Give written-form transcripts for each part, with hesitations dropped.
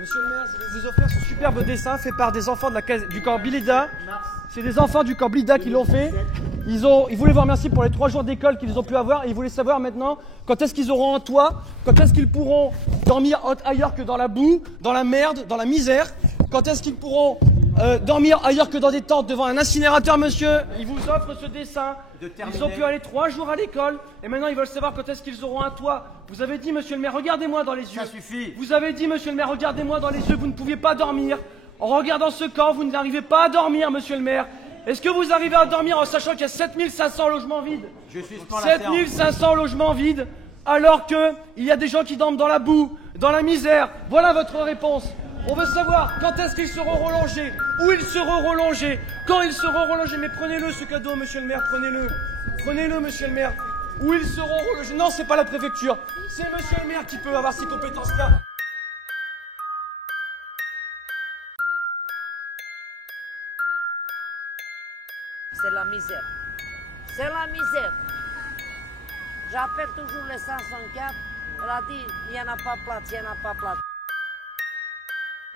Monsieur le maire, je vais vous offrir ce superbe dessin fait par des enfants de du camp Blida. C'est des enfants du camp Blida qui l'ont fait. Ils voulaient vous remercier pour les 3 jours d'école qu'ils ont pu avoir et ils voulaient savoir maintenant quand est-ce qu'ils auront un toit, quand est-ce qu'ils pourront dormir ailleurs que dans la boue, dans la merde, dans la misère, quand est-ce qu'ils pourront dormir ailleurs que dans des tentes devant un incinérateur, monsieur. Ils vous offrent ce dessin. Ils ont pu aller 3 jours à l'école et maintenant ils veulent savoir quand est-ce qu'ils auront un toit. Vous avez dit, monsieur le maire, regardez-moi dans les yeux. Ça suffit. Vous avez dit, monsieur le maire, regardez-moi dans les yeux, vous ne pouviez pas dormir. En regardant ce camp, vous n'arrivez pas à dormir, monsieur le maire. Est-ce que vous arrivez à dormir en sachant qu'il y a 7500 logements vides? Je suspends la séance. 7500 logements vides, alors qu'il y a des gens qui dorment dans la boue, dans la misère. Voilà votre réponse. On veut savoir quand est-ce qu'ils seront relongés, où ils seront relongés, quand ils seront relongés. Mais prenez-le ce cadeau, monsieur le maire, prenez-le. Prenez-le, monsieur le maire. Où ils seront relogés. Non, c'est pas la préfecture. C'est monsieur le maire qui peut avoir ces compétences-là. C'est la misère. C'est la misère. J'appelle toujours les 504. Elle a dit, il n'y en a pas place, il n'y en a pas place.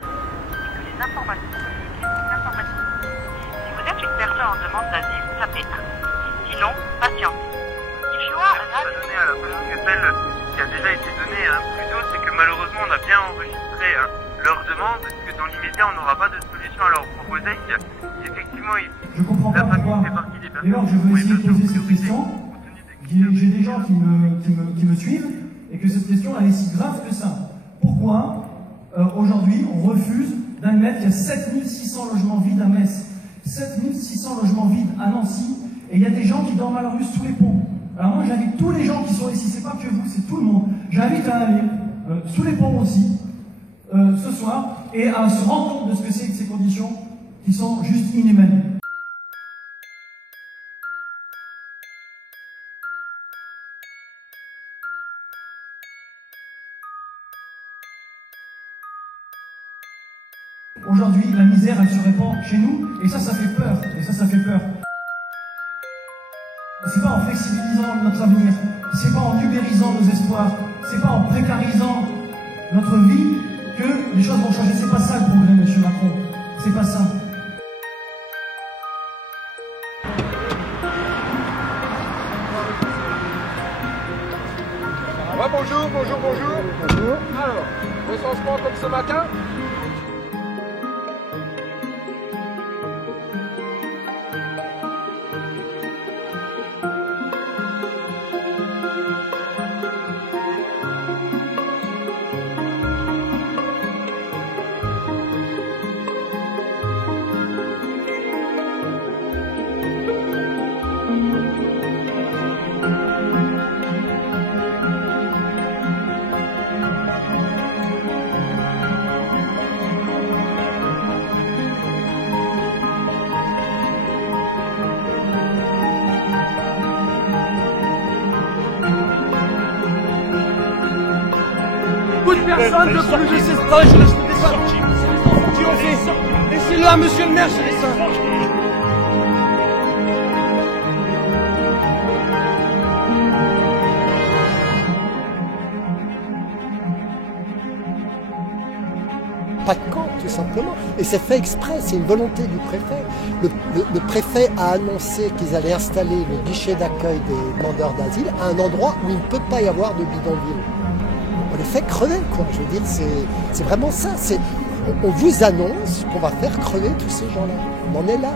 Les informations communiquées sont informatiques. Si vous êtes une personne en demande d'asile, tapez 1. Sinon, patientez. If you are an à donner à la personne qui a déjà été donnée plus tôt, c'est que malheureusement on a bien enregistré leur demande, que dans l'immédiat on n'aura pas de solution à leur proposer. Effectivement, je comprends pas pourquoi. Dès lors que je veux essayer de poser cette question, j'ai des gens qui me suivent et que cette question elle est si grave que ça. Pourquoi aujourd'hui on refuse d'admettre qu'il y a 7600 logements vides à Metz, 7600 logements vides à Nancy, et il y a des gens qui dorment à la rue sous les ponts. Alors moi j'invite tous les gens qui sont ici, c'est pas que vous, c'est tout le monde, j'invite à aller sous les ponts aussi, ce soir, et à se rendre compte de ce que c'est que ces conditions qui sont juste inhumaines. Aujourd'hui, la misère, elle se répand chez nous, et ça fait peur, ça fait peur. C'est pas en flexibilisant notre avenir, c'est pas en ubérisant nos espoirs, c'est pas en précarisant notre vie que les choses vont changer. C'est pas ça le progrès, monsieur Macron. C'est pas ça. Ouais, bonjour. Bonjour. Alors, recensement comme ce matin. Beaucoup de personnes ne peuvent plus laisser ce travail, je laisse le dessin. C'est les enfants qui l'ont fait. Laissez-le à monsieur le maire, ce dessin. Pas de camp, tout simplement. Et c'est fait exprès, c'est une volonté du préfet. Le préfet a annoncé qu'ils allaient installer le guichet d'accueil des demandeurs d'asile à un endroit où il ne peut pas y avoir de bidonville. On les fait crever, quoi. Je veux dire, c'est vraiment ça. On vous annonce qu'on va faire crever tous ces gens-là. On en est là.